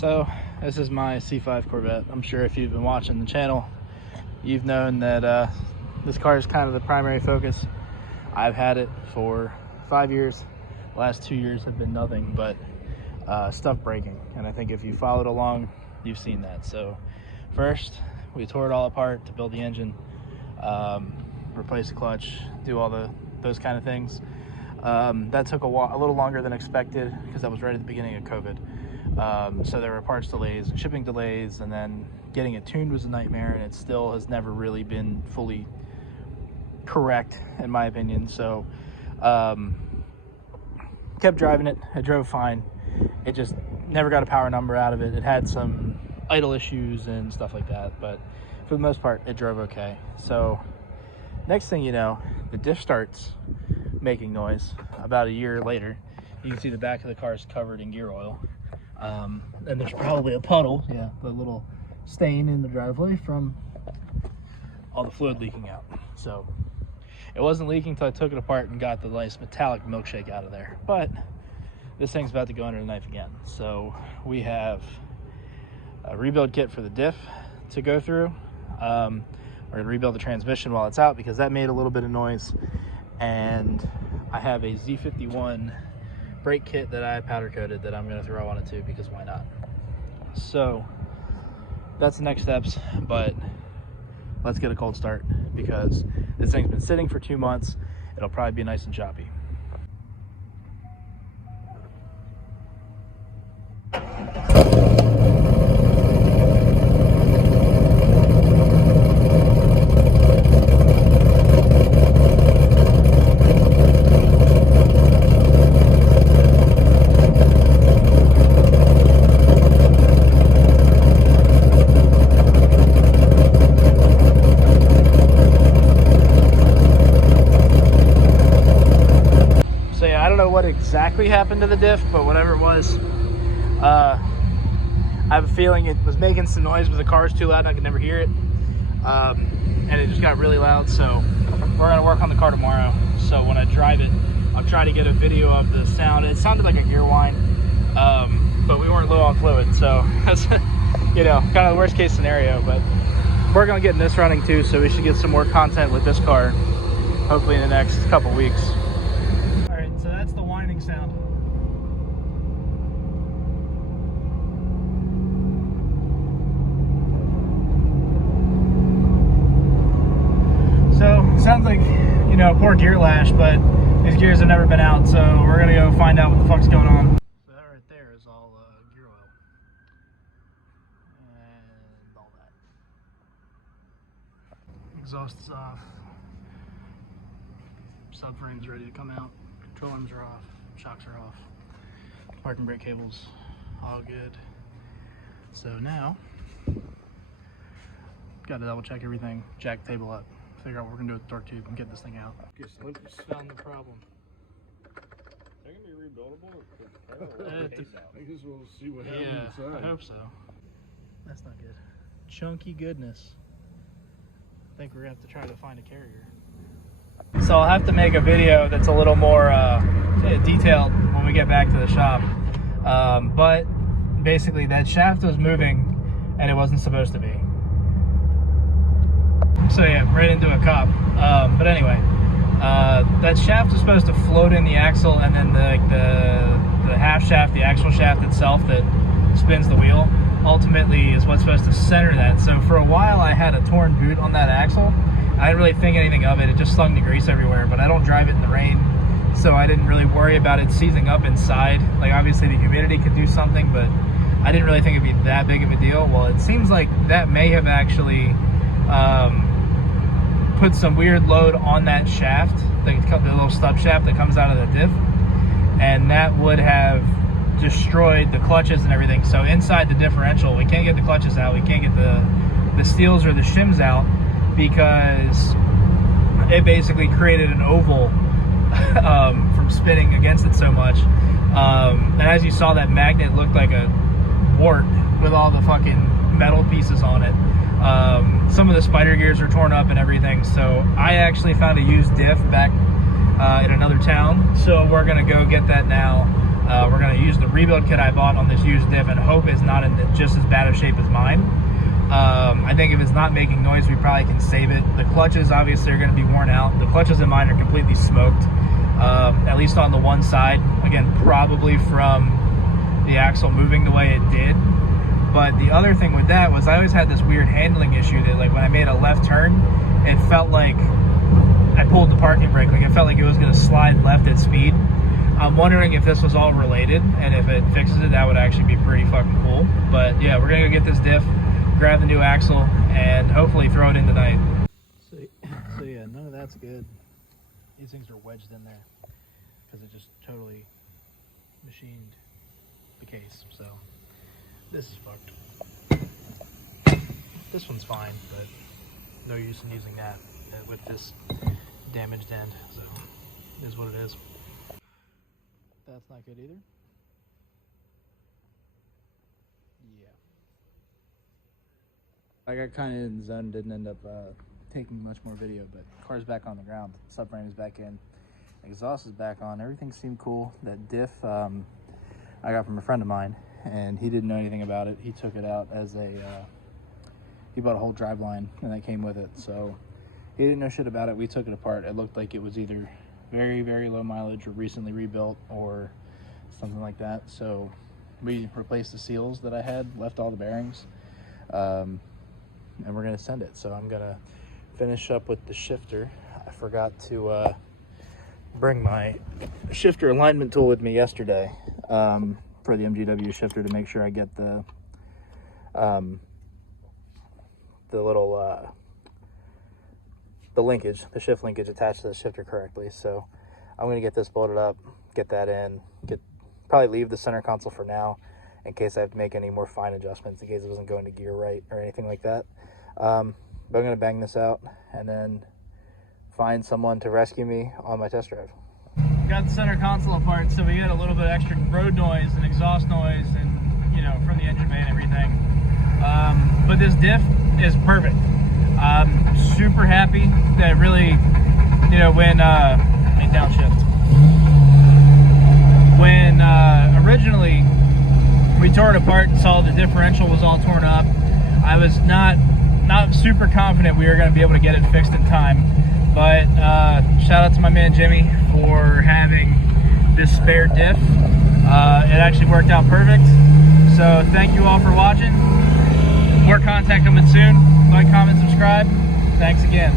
So this is my C5 Corvette. I'm sure if you've been watching the channel, you've known that this car is kind of the primary focus. I've had it for 5 years. The last 2 years have been nothing but stuff breaking, and I think if you followed along, you've seen that. So first, we tore it all apart to build the engine, replace the clutch, do all those kind of things. That took a little longer than expected because that was right at the beginning of COVID. So there were parts delays and shipping delays, and then getting it tuned was a nightmare, and it still has never really been fully correct in my opinion. So kept driving it. It drove fine. It just never got a power number out of it. It had some idle issues and stuff like that, but for the most part it drove okay. So next thing you know, the diff starts making noise. About a year later, you can see the back of the car is covered in gear oil, and there's probably a puddle, the little stain in the driveway from all the fluid leaking out. So it wasn't leaking until I took it apart and got the nice metallic milkshake out of there, but this thing's about to go under the knife again. So we have a rebuild kit for the diff to go through. We're gonna rebuild the transmission while it's out because that made a little bit of noise, and I have a Z51 brake kit that I powder coated that I'm gonna throw on it too, because why not? So that's the next steps, but let's get a cold start because this thing's been sitting for 2 months. It'll probably be nice and choppy. What exactly happened to the diff, but whatever it was, I have a feeling it was making some noise, but the car was too loud and I could never hear it, and it just got really loud. So we're gonna work on the car tomorrow, so when I drive it I'll try to get a video of the sound. It sounded like a gear whine, but we weren't low on fluid, so that's you know, kind of the worst case scenario. But we're gonna get this running too, so we should get some more content with this car hopefully in the next couple weeks. So that's the whining sound. So it sounds like, you know, poor gear lash, but these gears have never been out, so we're gonna go find out what the fuck's going on. So that right there is all gear oil and all that. Exhaust is off. Subframe's ready to come out. Control arms are off, shocks are off, parking brake cables, all good. So now, got to double check everything, jack the table up, figure out what we're gonna do with the torque tube and get this thing out. Just found the problem. They're gonna be rebuildable? I guess we'll see what happens inside. I hope so. That's not good. Chunky goodness. I think we're gonna have to try to find a carrier. So I'll have to make a video that's a little more detailed when we get back to the shop. But basically that shaft was moving and it wasn't supposed to be. So yeah, right into a cop. But anyway, that shaft was supposed to float in the axle, and then the half shaft, the axle shaft itself that spins the wheel, ultimately is what's supposed to center that. So for a while I had a torn boot on that axle. I didn't really think anything of it. It just slung the grease everywhere, but I don't drive it in the rain, so I didn't really worry about it seizing up inside. Like, obviously the humidity could do something, but I didn't really think it'd be that big of a deal. Well, it seems like that may have actually put some weird load on that shaft, the little stub shaft that comes out of the diff, and that would have destroyed the clutches and everything. So inside the differential, we can't get the clutches out, we can't get the steels or the shims out, because it basically created an oval from spinning against it so much. And as you saw, that magnet looked like a wart with all the fucking metal pieces on it. Some of the spider gears are torn up and everything. So I actually found a used diff back in another town, so we're gonna go get that now. We're going to use the rebuild kit I bought on this used diff and hope it's not in just as bad of shape as mine. I think if it's not making noise, we probably can save it. The clutches obviously are going to be worn out. The clutches in mine are completely smoked, at least on the one side. Again, probably from the axle moving the way it did. But the other thing with that was I always had this weird handling issue that, like, when I made a left turn, it felt like I pulled the parking brake. Like, it felt like it was going to slide left at speed. I'm wondering if this was all related, and if it fixes it, that would actually be pretty fucking cool. But yeah, we're going to go get this diff, grab the new axle, and hopefully throw it in tonight. So yeah, none of that's good. These things are wedged in there because it just totally machined the case. So this is fucked. This one's fine, but no use in using that with this damaged end. So it is what it is. That's not good either. Yeah. I got kind of in the zone, didn't end up taking much more video, but car's back on the ground, subframe is back in, exhaust is back on, everything seemed cool. That diff I got from a friend of mine, and he didn't know anything about it. He took it out as a, he bought a whole driveline and that came with it, so he didn't know shit about it. We took it apart. It looked like it was either very, very low mileage or recently rebuilt or something like that. So we replaced the seals that I had, left all the bearings, and we're gonna send it. So I'm gonna finish up with the shifter. I forgot to bring my shifter alignment tool with me yesterday for the MGW shifter to make sure I get the little the linkage, the shift linkage attached to the shifter correctly. So I'm going to get this bolted up, get that in, probably leave the center console for now in case I have to make any more fine adjustments, in case it doesn't go into gear right or anything like that. But I'm going to bang this out and then find someone to rescue me on my test drive. Got the center console apart, so we get a little bit of extra road noise and exhaust noise and, you know, from the engine bay and everything. But this diff is perfect. I'm super happy that really, you know, when, downshift. When originally we tore it apart and saw the differential was all torn up, I was not super confident we were going to be able to get it fixed in time. But shout out to my man Jimmy for having this spare diff. It actually worked out perfect. So thank you all for watching. More content coming soon. Like, comment, subscribe. Thanks again.